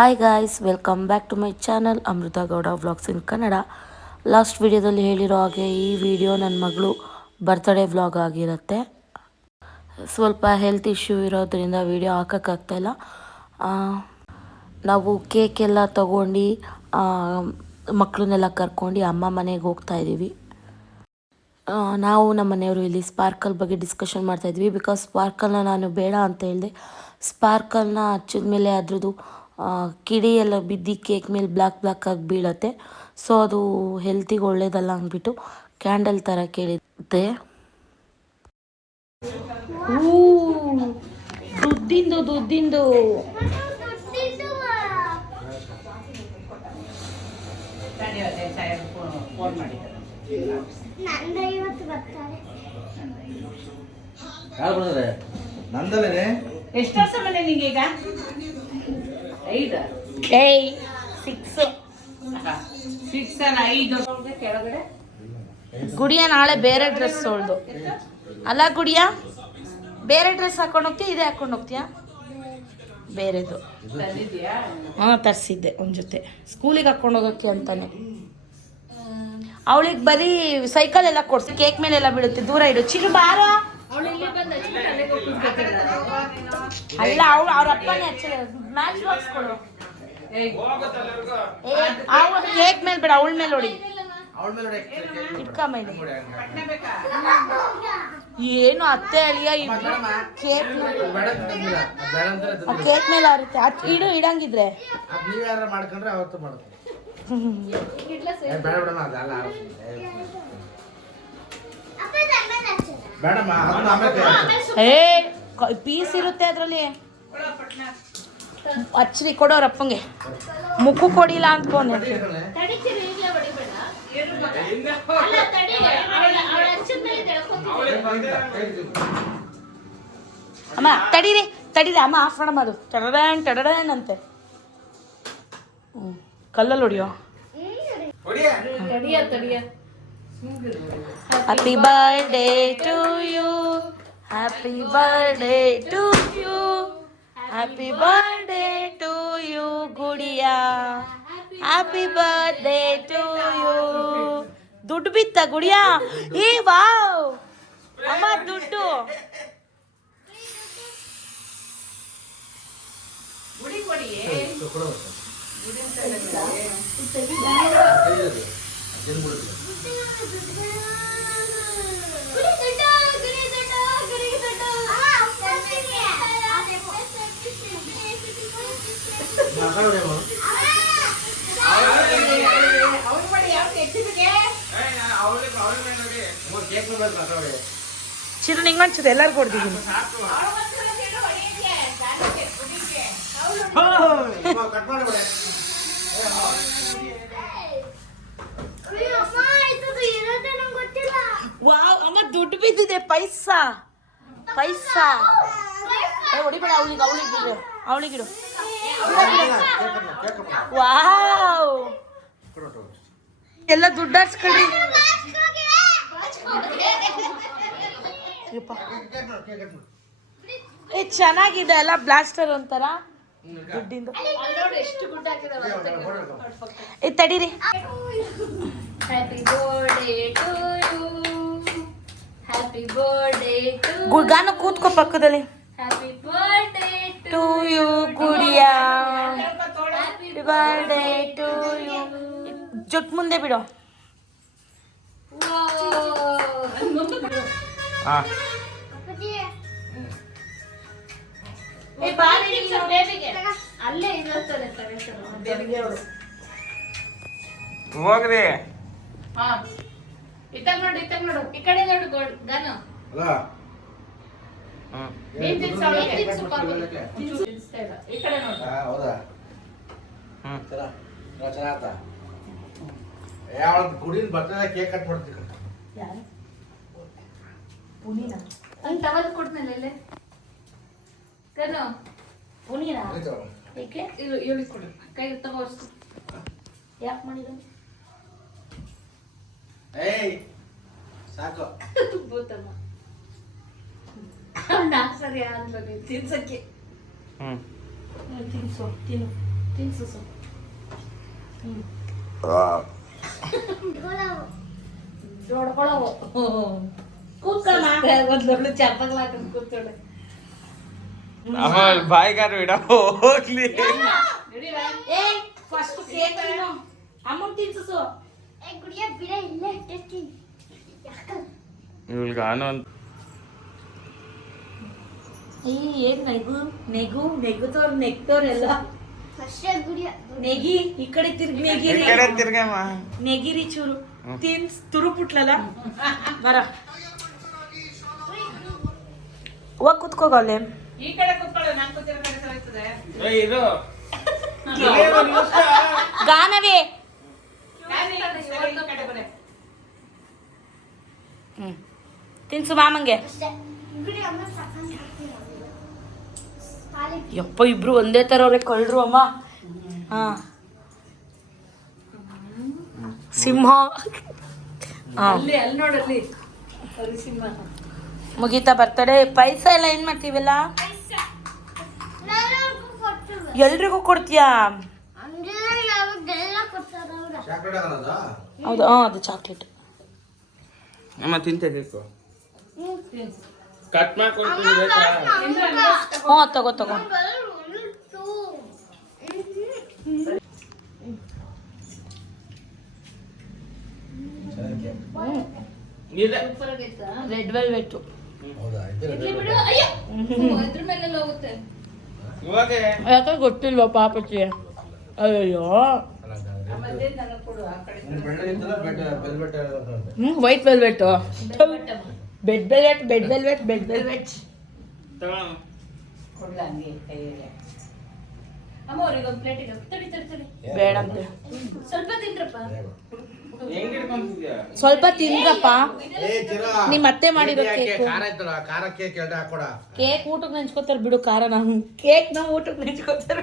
Hi guys, welcome back to my channel Amrutha Gowda vlogs in Kannada. Last ವಿಡಿಯೋದಲ್ಲಿ ಹೇಳಿರೋ ಹಾಗೆ ಈ ವಿಡಿಯೋ ನನ್ನ ಮಗಳು ಬರ್ತ್ಡೇ ವ್ಲಾಗ್ ಆಗಿರುತ್ತೆ. ಸ್ವಲ್ಪ ಹೆಲ್ತ್ ಇಶ್ಯೂ ಇರೋದ್ರಿಂದ ವಿಡಿಯೋ ಹಾಕೋಕ್ಕಾಗ್ತಾಯಿಲ್ಲ. ನಾವು ಕೇಕ್ ಎಲ್ಲ ತೊಗೊಂಡು ಮಕ್ಕಳನ್ನೆಲ್ಲ ಕರ್ಕೊಂಡು ಅಮ್ಮ ಮನೆಗೆ ಹೋಗ್ತಾಯಿದ್ದೀವಿ. ನಾವು ನಮ್ಮ ಮನೆಯವರು ಇಲ್ಲಿ ಸ್ಪಾರ್ಕಲ್ ಬಗ್ಗೆ ಡಿಸ್ಕಷನ್ ಮಾಡ್ತಾಯಿದ್ವಿ. ಬಿಕಾಸ್ ಸ್ಪಾರ್ಕಲ್ನ ನಾನು ಬೇಡ ಅಂತ ಹೇಳಿದೆ. ಸ್ಪಾರ್ಕಲ್ನ ಹಚ್ಚಿದ ಮೇಲೆ ಅದ್ರದ್ದು ಕಿಡಿ ಎಲ್ಲ ಬಿದ್ದು ಕೇಕ್ ಮೇಲೆ ಬ್ಲ್ಯಾಕ್ ಆಗಿ ಬೀಳತ್ತೆ. ಸೊ ಅದು ಹೆಲ್ತಿಗೆ ಒಳ್ಳೇದಲ್ಲ ಅಂದ್ಬಿಟ್ಟು ಕ್ಯಾಂಡಲ್ ಥರ ಕೇಳಿದ್ದೆ. ದುಡ್ಡಿಂದು ಎಷ್ಟು ವರ್ಷ ಮನೆ ನಿಂಗೆ ಈಗ? 5 ಕೆಳಗಡೆ ಗುಡಿಯ ನಾಳೆ ಬೇರೆ ಡ್ರೆಸ್ ಅವಳ್ದು ಅಲ್ಲ. ಗುಡಿಯ ಬೇರೆ ಡ್ರೆಸ್ ಹಾಕೊಂಡು ಹೋಗ್ತೀಯ, ಇದೇ ಹಾಕೊಂಡು ಹೋಗ್ತೀಯಾ? ಬೇರೆದು ತರಿಸಿದ್ದೆ ಒಂದು ಜೊತೆ ಸ್ಕೂಲಿಗೆ ಹಾಕೊಂಡು ಹೋಗೋಕ್ಕೆ ಅಂತಾನೆ. ಅವಳಿಗೆ ಬರೀ ಸೈಕಲ್ ಎಲ್ಲ ಕೊಡ್ಸಿ, ಕೇಕ್ ಮೇಲೆ ಎಲ್ಲ ಬೀಳುತ್ತೆ, ದೂರ ಇಡು. ಚಿರು ಬಾರ. ಅಲ್ಲ, ಅವಳು ಅವ್ರ ಅಪ್ಪನೇ ಮ್ಯಾಚ್ ಬಾಕ್ಸ್ ಕೊಡು. ಕೇಕ್ ಮೇಲೆ ಬೇಡ, ಅವಳ ಮೇಲೆ ಹೊಡಿ. ಇಟ್ಕ ಮೇಲೆ ಏನು ಅತ್ತೆ ಅಳಿಯ ಕೇಕ್ ಮೇಲೆ ಆರುತ್ತೆ. ಇಡು, ಇಡಂಗಿದ್ರೆ ಪೀಸ್ ಇರುತ್ತೆ ಅದ್ರಲ್ಲಿ. ಹಚ್ರಿ ಕೊಡೋರ ಅಪ್ಪಂಗೆ. ಮುಖ ಕೊಡಿಲ್ಲ ಅಂದ್ಕೊಂಡೆ. ಅಮ್ಮ ತಡೀರಿ ಅಮ್ಮ ಆಫ್ ಮಾಡಮ್ಮ. ಅದು ಟಡಡನ್ ಅಂತೆ. ಕಲ್ಲಲ್ಲಿ ಹೊಡಿಯೋ. Happy birthday to you, happy birthday to you, happy birthday to you Gudiya, happy birthday to you. ದುಡ್ಡು ಬಿತ್ತ ಗುಡಿಯಾ? ಏ ವಾವ್ ಅಮ್ಮ, ದುಡ್ಡು. ಚಿರು ನಿಂಗೆ ಅನ್ಸುತ್ತೆ, ಎಲ್ಲರಿಗೂ ಕೊಡ್ತಿದ್ದೀನಿ. ವಾವ್ ಅಮ್ಮ, ದುಡ್ಡು ಬಿದ್ದಿದೆ. ಪೈಸಾ ಹೊಡಿಬೇಡ. ಅವಳಿಗಿಡು. ವಾವ್, ಎಲ್ಲ ದುಡ್ಡು ಹಾಕ್ಸ್ಕೊಳ್ಳಿ. ಚೆನ್ನಾಗಿದೆ ಅಲ್ಲ, ಬ್ಲಾಸ್ಟರ್ ಒಂಥರ ದುಡ್ಡಿಂದು. ತಡೀರಿ. ಗಾನ ಕೂತ್ಕೋ ಪಕ್ಕದಲ್ಲಿ. Happy birthday to you Gudiya, happy birthday to you. ಜೊಟ್ ಮುಂದೆ ಬಿಡು. ಹೋಗ್ರಿ. ಇತ್ತಾಗ ನೋಡು, ಈ ಕಡೆ ನೋಡು. ಗಾನು ಈ ಕಡೆ ನೋಡು. ಗುಡಿನ ಬರ್ತದ ಕೇಕ್ ಕಟ್ ಮಾಡ್ತೀವಿ. ಟವಲ್ ಕೊಡ್ಮೇಲೆ ಕನು ಪುನೀನ ಏಕೆ ಹೇಳಿ ಕೊಡು. ಕೈ ತಗೋ. ಯಾಕೆ ಮಾಡಿದ್ರು? ಸಾಕು ಭೂತಮ್ಮ ಸರಿ ತಿನ್ಸಕ್ಕೆ. ತಿನ್ಸು, ತಿನ್ನು. ತಿನ್ಸು ದೊಡ್ಕೊಳವು ಕೂತ್ಕೊಳ್ಳ ಚಪ್ಪಲ್ ಹಾಕೊಂಡು ಕೂತ್ಕೊಳ್ಳೆ ಬಾಯಿಗಾರು ಇಡ ಹೋಗ್ಲಿ ಏ ಫಸ್ಟ್ ಕೇಕ್ ತಿನ್ನು ಅಮ್ಮನ್ ತಿನ್ಸು ಇವ್ಳಿಗೆ ಆನೋ ಅಂತ ಏನ್ ನೆಗುತ್ತವ್ರ ನೆಗ್ತವ್ರೆಲ್ಲ ನೆಗಿ ಈ ಕಡೆ ತಿರ್ಗಿ ನೆಗಿರಿ ತಿರ್ಗಮ್ಮ ನೆಗಿರಿ ಚೂರು ತಿನ್ಸ್ ತುರುಪುಟ್ಲಲ್ಲ ಬರ ಹೋಗ್ ಕುತ್ಕೋಗಲ್ಲೆ ಈ ಕಡೆ ಕೂತ್ಕೊಳ್ಳೆ ನಾನು ಕೂತಿರೋ ಕಡೆ ಸರಿತದೆ ಇದು ಗಾನವೇ ತಿನ್ಸು ಮಾಮಂಗೆ ಯಪ್ಪ ಇಬ್ರು ಒಂದೇ ತರ ಅವ್ರೆ ಕಳ್ರು ಅಮ್ಮ ಹಾ ಸಿಂಹ ಅಲ್ಲಿ ನೋಡಲ್ಲಿ ಸಿಂಹ ಮುಗೀತಾ ಬರ್ತಡೆ ಪೈಸಾ ಎಲ್ಲ ಏನ್ ಮಾಡ್ತೀವಲ್ಲ ಎಲ್ರಿಗೂ ಕೊಡ್ತೀಯಾ ಚಾಕ್ಲೇಟ್ ಆಗಲ್ಲ ಹೌದು ಅದು ಚಾಕ್ಲೇಟ್ ಅಮ್ಮ ತಿಂತೇಕು ಕಟ್ ಮಾಡ್ಕೊಡ್ತೀನಿ ಬೇಕಾ ತಗೋ ತಗೋ ಇದೆ ಸೂಪರ್ ಆಗೈತಾ ರೆಡ್ ವೆಲ್ವೆಟ್ ಹೌದಾ ಇರ್ಲಿ ಬಿಡು ಅಯ್ಯೋ ಇದ್ರ ಮೇಲೆಲ್ಲ ಹೋಗುತ್ತೆ ಇವಾಗ ಯಾಕೆ ಗೊತ್ತಿಲ್ವಾ ಪಾಪಚ್ಚಿ ಅಯ್ಯೋ ಆಮೇಲೆ ನನಗೆ ಕೊಡು ಆ ಕಡೆ ಬೆಳ್ಳಗಿಂತಲೂ ಬೆಲ್ವೆಟ್ ವೈಟ್ ವೆಲ್ವೆಟ್ ಬೆಡ್ ವೆಲ್ವೆಟ್ ತಗೊಳ ಕೊಡ್ಲ ಹಂಗೆ ಕೈಯಲ್ಲಿ ಅಮ್ಮ ಅವ್ರಿಗೆ ಒಂದು ಪ್ಲೇಟಿಗೆ ತಡಿ ತಡಿ ತಡಿ ಬೇಡಂತೆ ಸ್ವಲ್ಪ ತಿನ್ರಪ್ಪ ಹೆಂಗ್ ಹಿಡ್ಕೊಂತಿದ್ಯಾ ಸ್ವಲ್ಪ ತಿಂದ್ರಪ್ಪ ಏ ಚಿರಾ ನಿಮ್ ಅತ್ತೆ ಮಾಡಿರೋ ಕೇಕು ಖಾರ ಇತ್ತಲ್ಲ ಖಾರ ಕೇಕ್ ಎರಡು ಹಾಕೊಡ ಕೇಕ್ ಊಟಕ್ಕೆ ನೆಂಚ್ಕೋತಾರ ಬಿಡು ಖಾರ ನಾವು ಕೇಕ್ ನಾವು ಊಟಕ್ಕೆ ನೆಂಚ್ಕೋತಾರ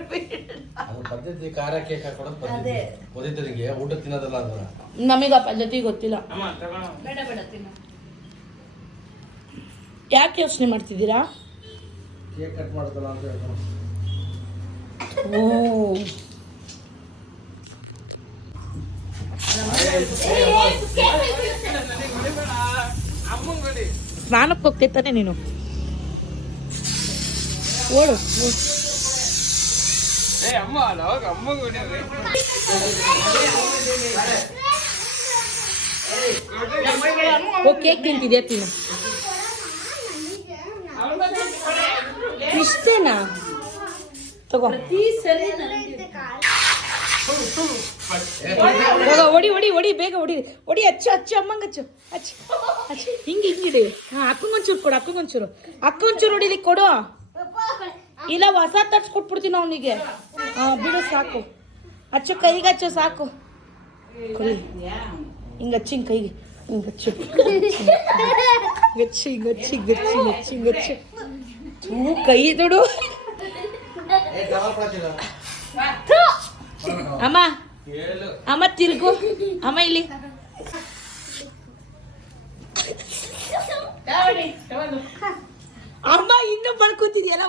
ಅದು ಪದ್ಧತಿ ಖಾರ ಕೇಕ್ ಹಾಕೊಡೋದು ಪದ್ಧತಿ ಓದಿದ್ದರಿಗೆ ಊಟ ತಿನ್ನೋದಲ್ಲ ಅದು ನಮಗ ಆ ಪದ್ಧತಿ ಗೊತ್ತಿಲ್ಲ ಅಮ್ಮ ತಗೊಳ ಬೇಡ ಬೇಡ ತಿನ್ನು ಯಾಕೆ ಯೋಚನೆ ಮಾಡ್ತಿದ್ದೀರಾ ಕೇಕ್ ಕಟ್ ಮಾಡೋದಲ್ಲ ಅಂತ ಹೇಳ್ಕೊಂಡು ಓ ಸ್ನಾನಕ್ಕೆ ಹೋಗ್ತಿರ್ತಾನೆ ನೀನು ಓಡು ಏ ಅಮ್ಮ ಅಲ್ಲ ಹೋಗ ಅಮ್ಮಂಗ್ ಹೊಡಿಯೋದು ಓ ಕೇಕ್ ತಿಂತಿದ್ಯಾ ತಿನ್ನು ಇಷ್ಟೇನಾ ತಗೋ ಈ ಸರಿ ಹೋಗ ಹೊಡಿ ಬೇಗ ಹೊಡಿ ಹಚ್ಚು ಅಮ್ಮಂಗ ಹಚ್ಚು ಹಿಂಗಿಡಿ ಅಕ್ಕಂಗೊಂಚೂರು ಕೊಡು ಅಕ್ಕಂಗೊಂಚೂರು ಹೊಡಿಲಿ ಕೊಡು ಇಲ್ಲ ಹೊಸ ತಟ್ಸ್ ಕೊಟ್ಬಿಡ್ತೀನಿ ಅವನಿಗೆ ಬಿಡು ಸಾಕು ಹಚ್ಚು ಕೈಗೆ ಹಚ್ಚು ಸಾಕು ಕೊಡಿ ಹಿಂಗಚ್ಚು ಹಿಂಗೆ ಕೈಗೆ ಹಿಂಗಚ್ಚು ಹಿಂಗಚ್ಚು ಹೂ ಕೈ ನೋಡು ಏ ಡಬಲ್ ಪ್ರಾಚಿನ ಅಮ್ಮ ಹೇಳು ಅಮ್ಮ ತಿರ್ಗು ಅಮ್ಮ ಇಲ್ಲಿ ಅಮ್ಮ ಇನ್ನೂ ಬಳ್ಕೊತಿದ್ಯಲ್ಲ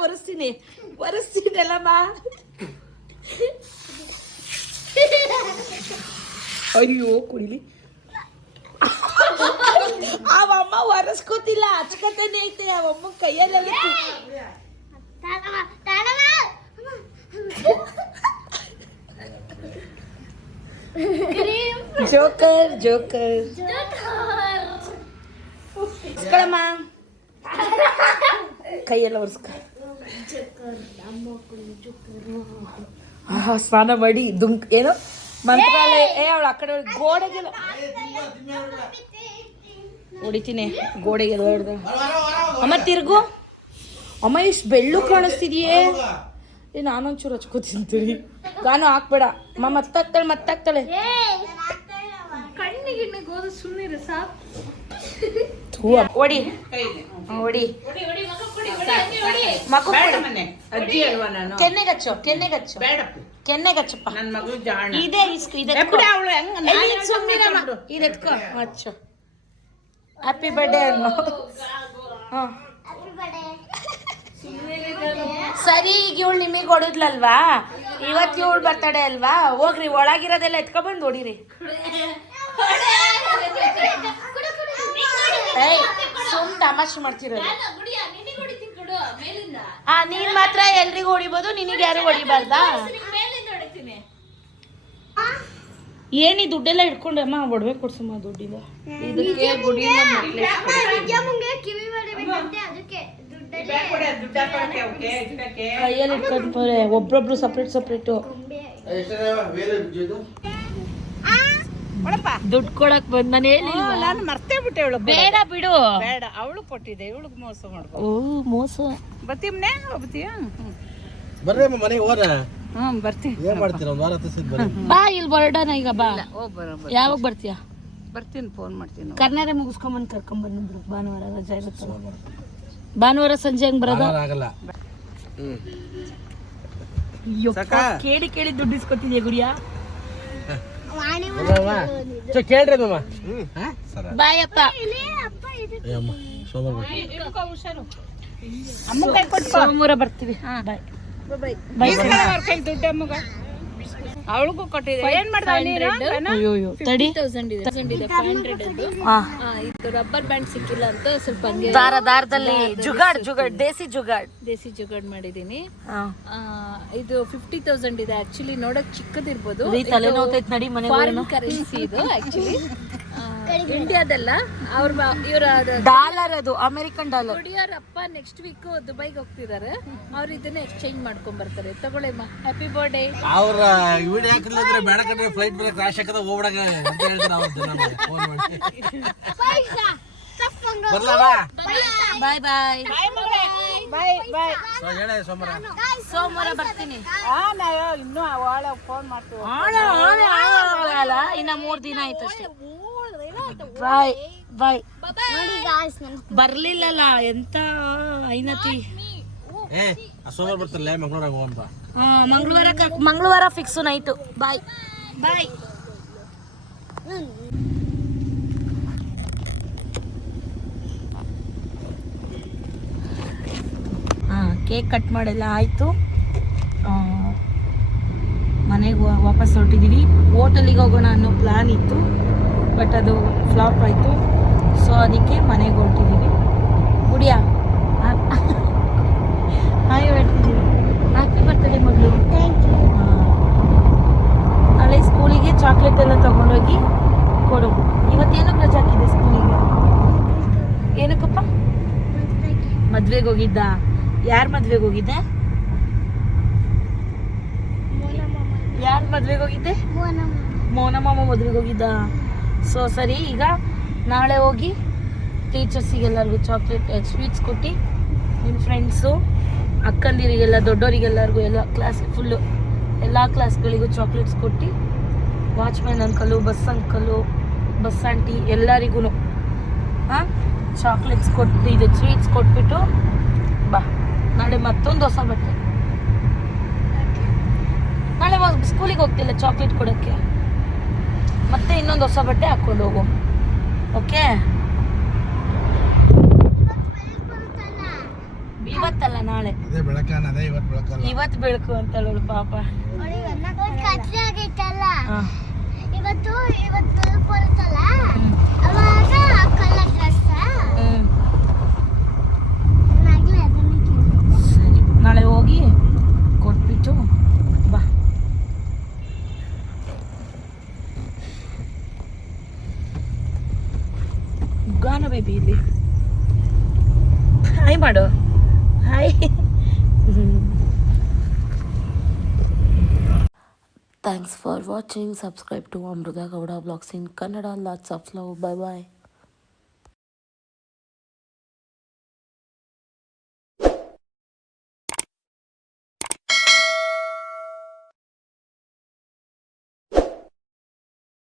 ಒರೆಸ್ತೀನಲ್ಲಮ್ಮ ಅಯ್ಯೋ ಕುಡಿಲಿ ಅವಮ್ಮ ಒರೆಸ್ಕೋತಿಲ್ಲ ಹಚ್ಕತಾನೆ ಐತೆ ಅವಮ್ಮ ಕೈಯಲ್ಲೆಲ್ಲ ಜೋಕರ್ ಇಸ್ಕೊಳಮ್ಮ ಕೈಯೆಲ್ಲ ಒರೆಸ್ಕ ಸ್ನಾನ ಮಾಡಿ ಏನೋ ಮಂತ್ರಾಲಯ ಅವಳು ಆ ಕಡೆ ಗೋಡೆಗೆಲ್ಲ ಹೊಡಿತೀನಿ ಗೋಡೆಗೆಲ್ಲ ಹೊಡೆದ ಅಮ್ಮ ತಿರ್ಗು ಅಮ್ಮ ಇಷ್ಟು ಬೆಳ್ಳು ಕಾಣಿಸ್ತಿದೆಯೇ ನಾನೊಂಚೂರು ಹಚ್ಕೋತಿಂತೀನಿ ಗಾನು ಹಾಕ್ಬೇಡ ಅಮ್ಮ ಮತ್ತಾಗ್ತಾಳೆ ಕಣ್ಣಿಗೆ ಹೋದ ಸುಮ್ಮನೆ ಸಾಕು ಹೊಡಿ ಮಗು ಅಜ್ಜಿ ಅಲ್ವಾ ನಾನು ಕೆನ್ನೆಗಚ್ಚಪ್ಪ ನನ್ನ ಮಗಳು ಜಾಣ ಇದೆ ಇದೆ ಇದೆತ್ಕೋ ಹಚ್ಚು ಹ್ಯಾಪಿ ಬರ್ಡೇ ಅನ್ನು ಸರಿ ಈಗ ಇವಳು ನಿಮಗೆ ಹೊಡಿದ್ಲಲ್ವಾ ಇವತ್ತು ಇವಳು ಬರ್ತಡೆ ಅಲ್ವಾ, ಹೋಗ್ರಿ ಒಳಗಿರೋದೆಲ್ಲ ಎತ್ಕೊಬಂದು ಹೊಡಿರಿ. ಸುಮ್ ತಮಾಷೆ ಮಾಡ್ತಿರೋದು. ನೀನ್ ಮಾತ್ರ ಎಲ್ರಿಗೂ ಹೊಡಿಬೋದು, ನಿನಗೆ ಯಾರು ಹೊಡಿಬಾರ್ದಾ? ಏನಿ ದುಡ್ಡೆಲ್ಲ ಇಟ್ಕೊಂಡಮ್ಮ ಒಡವೆ ಕೊಡ್ಸಮ್ಮ ದುಡ್ಡಿಲ್ಲ. ಇದಕ್ಕೆ ಗುಡಿಯಿಂದ ಕೈಯಲ್ಲಿ ಇಟ್ಕೊಂಡ್ರೆ ಒಬ್ರೊಬ್ರು ಸಪ್ರೇಟು ದುಡ್ಡು ಕೊಡಕ್ ಬಂದ್ ನಾನು ಹೇಳಿಲ್ಲ. ನಾನು ಮರ್ತೇ ಬಿಟ್ಟೆ. ಇವಳು ಬೇಡ ಬಿಡು, ಬೇಡ, ಅವಳು ಕೊಟ್ಟಿದ್ದೆ, ಇವಳಿಗೆ ಮೋಸ ಮಾಡ್ಬೋದು. ಓ ಮೋಸ. ಬತ್ತೀಮ್ನೆ ಹೋಗ್ತೀಯಾ? ಬರ್ರಿ ಮನೆಗೆ ಹೋರ. ಬರ್ತೀನಿ. ಏನ್ ಮಾಡ್ತೀರ? ಒಂದ್ ವಾರ ಹತ್ತಿಸಿದ್ ಬರ್ರಿ. ಬಾ ಇಲ್ಲಿ ಬರೋಣ ಈಗ. ಬಾ, ಹೋಗ್ ಬರೋಣ. ಯಾವಾಗ ಬರ್ತೀಯ? ಬರ್ತೀನಿ, ಫೋನ್ ಮಾಡ್ತೀನಿ. ಕರ್ನಾಟಕ ಮುಗಿಸ್ಕೊಂಬಂದು ಕರ್ಕೊಂಬಂದ್ರು. ಭಾನುವಾರ ರಜಾ ಇರುತ್ತಲ್ಲ, ಭಾನುವಾರ ಸಂಜೆ ಹಂಗ್ ಬರೋದ? ಆಗಲ್ಲ. ಕೇಳಿ ಕೇಳಿ ದುಡ್ಡು ಇಸ್ಕೊತಿದ್ಯಾ ಗುಡಿಯಾ? ಕೇಳ್ರಿ ಮಾಮ. ಬಾಯಪ್ಪ. ಸೋಮವಾರ ಬರ್ತೀವಿ. ಬಾಯ್. ದುಡ್ಡು ಅಮ್ಮಗ ಅವಳಿಗೂ ಕೊಟ್ಟಿದ್ದೆ. ಏನ್ ಮಾಡ್ದ ಅಯ್ಯೋ ತಡಿ. 1000 ಇದೆ 500 ಅದು. ಇದು ರಬ್ಬರ್ ಬ್ಯಾಂಡ್ ಸಿಕ್ಕಿಲ್ಲ ಅಂತ ಸ್ವಲ್ಪ ಹಂಗೆ ದಾರದಲ್ಲಿ ಜುಗಾಡ್ ದೇಸಿ ಜುಗಾಡ್ ಮಾಡಿದೀನಿ. ಇದು 50,000 ಇದೆ. ಆಕ್ಚುಲಿ ನೋಡಕ್ ಚಿಕ್ಕದಿರ್ಬೋದು, ತಲೆನೋತೈತ್ ನಡಿ ಮನೆ. ಫಾರಿನ್ ಕರೆನ್ಸಿ ಇದು. ಆಕ್ಚುಲಿ ಇಂಡಿಯಾದಲ್ಲ, ಇವರ ಡಾಲರ್, ಅದು ಅಮೆರಿಕನ್ ಡಾಲರ್. ಕುಡಿಯೋರಪ್ಪ ನೆಕ್ಸ್ಟ್ ವೀಕ್ ದುಬೈಗೆ ಹೋಗ್ತಿದ್ದಾರೆ. ಅವ್ರು ಇದನ್ನ ಎಕ್ಸ್ಚೇಂಜ್ ಮಾಡ್ಕೊಂಡ್ ಬರ್ತಾರೆ. ತಗೊಳ್ಳಿಮ್ಮ, ಹ್ಯಾಪಿ ಬರ್ಡೇ. ಅವ್ರ ವಿಡಿಯೋ ಹಾಕಿದ್ರೆ ಬೇಡ ಕಡೆ ಫ್ಲೈಟ್ ಮೇಲೆ ಕ್ರಾಶ್ ಹಾಕದ ಹೋಗ್ಬಿಡಕ ಅಂತ ಹೇಳ್ತಾರೆ. ಅವ್ರ ಫೋನ್ ಮಾಡಿ ಬರ್ಲವಾ? ಬಾಯ್ ಬಾಯ್. ಬಾಯ್. ಸೋಮವಾರ ಬರ್ತೀನಿ. ಇನ್ನೂ ಫೋನ್ ಮಾಡ್ತೀವಿ. ಇನ್ನ 3 ದಿನ ಆಯ್ತು ಅಷ್ಟೇ. ಬಾಯ್. ಬರ್ಲಿಲ್ಲಲ್ಲ ಎಂತ ಐನತಿ. ಸೋಮವಾರ ಬರ್ತಾರಲ್ಲ ಮಂಗಳೂರಾಗ ಹೋಗಂತ. ಮಂಗಳವಾರ ಫಿಕ್ಸು ನೈಟು. ಬಾಯ್. ಕೇಕ್ ಕಟ್ ಮಾಡೆಲ್ಲ ಆಯಿತು. ಮನೆಗೆ ವಾಪಸ್ ಹೊರಟಿದ್ದೀವಿ. ಹೋಟೆಲಿಗೆ ಹೋಗೋಣ ಅನ್ನೋ ಪ್ಲ್ಯಾನ್ ಇತ್ತು, ಬಟ್ ಅದು ಫ್ಲಾಪ್ ಆಯಿತು. ಸೊ ಅದಕ್ಕೆ ಮನೆಗೆ ಹೊರಟಿದ್ದೀವಿ. ಗುಡಿಯಾ ಹಾಯ್ ಹೇಳ್ತಿದ್ದೀವಿ. ಹ್ಯಾಪಿ ಬರ್ತಡೇ ಮಗಳು. ಅಲ್ಲೇ ಸ್ಕೂಲಿಗೆ ಚಾಕ್ಲೇಟ್ ಎಲ್ಲ ತೊಗೊಂಡೋಗಿ ಕೊಡು. ಇವತ್ತೇನಕ್ಕೆ ರಜೆ ಹಾಕಿದೆ ಸ್ಕೂಲಿಗೆ? ಏನಕ್ಕಪ್ಪ? ಮದ್ವೆಗೆ ಹೋಗಿದ್ದ? ಯಾರ ಮದ್ವೆಗೆ ಹೋಗಿದ್ದೆ? ಯಾರ ಮದ್ವೆಗೆ ಹೋಗಿದ್ದೆ? ಮೋನಮ್ಮ ಮದ್ವೆಗೆ ಹೋಗಿದ್ದ. ಸೊ ಸರಿ, ಈಗ ನಾಳೆ ಹೋಗಿ ಟೀಚರ್ಸಿಗೆಲ್ಲರಿಗೂ ಚಾಕ್ಲೇಟ್ ಸ್ವೀಟ್ಸ್ ಕೊಟ್ಟು, ನಿಮ್ಮ ಫ್ರೆಂಡ್ಸು ಅಕ್ಕಂದಿರಿಗೆಲ್ಲ ದೊಡ್ಡವರಿಗೆಲ್ಲರಿಗೂ ಎಲ್ಲ ಕ್ಲಾಸ್ ಫುಲ್ಲು ಎಲ್ಲ ಕ್ಲಾಸ್ಗಳಿಗೂ ಚಾಕ್ಲೇಟ್ಸ್ ಕೊಟ್ಟು, ವಾಚ್ಮ್ಯಾನ್ ಅಂಕಲು, ಬಸ್ ಆಂಟಿ ಎಲ್ಲರಿಗೂ ಚಾಕ್ಲೇಟ್ಸ್ ಕೊಟ್ಟು, ಇದು ಸ್ವೀಟ್ಸ್ ಕೊಟ್ಬಿಟ್ಟು ಬಾ. ನಾಳೆ ಮತ್ತೊಂದು ಹೊಸ ಬಟ್ಟೆ. ನಾಳೆ ಸ್ಕೂಲಿಗೆ ಹೋಗ್ತಿಲ್ಲ ಚಾಕ್ಲೇಟ್ ಕೊಡೋಕ್ಕೆ, ಮತ್ತೆ ಇನ್ನೊಂದು ಹೊಸ ಬಟ್ಟೆ ಹಾಕ್ಕೊಂಡು ಹೋಗು. ಓಕೆ? ಇವತ್ತಲ್ಲ ನಾಳೆ. ಇವತ್ತು ಬೆಳಕು ಅಂತಳು ಪಾಪ. ಸರಿ, ನಾಳೆ ಹೋಗಿ ಕೊಟ್ಬಿಟ್ಟು ಬಾ. ಗಾನ ಬೇಬಿ ಇಲ್ಲಿ ಹಾಯ್ ಮಾಡು. Hi. Thanks for watching. Subscribe to Amruta Gowda Vlogs in Kannada. Lots of love. Bye bye.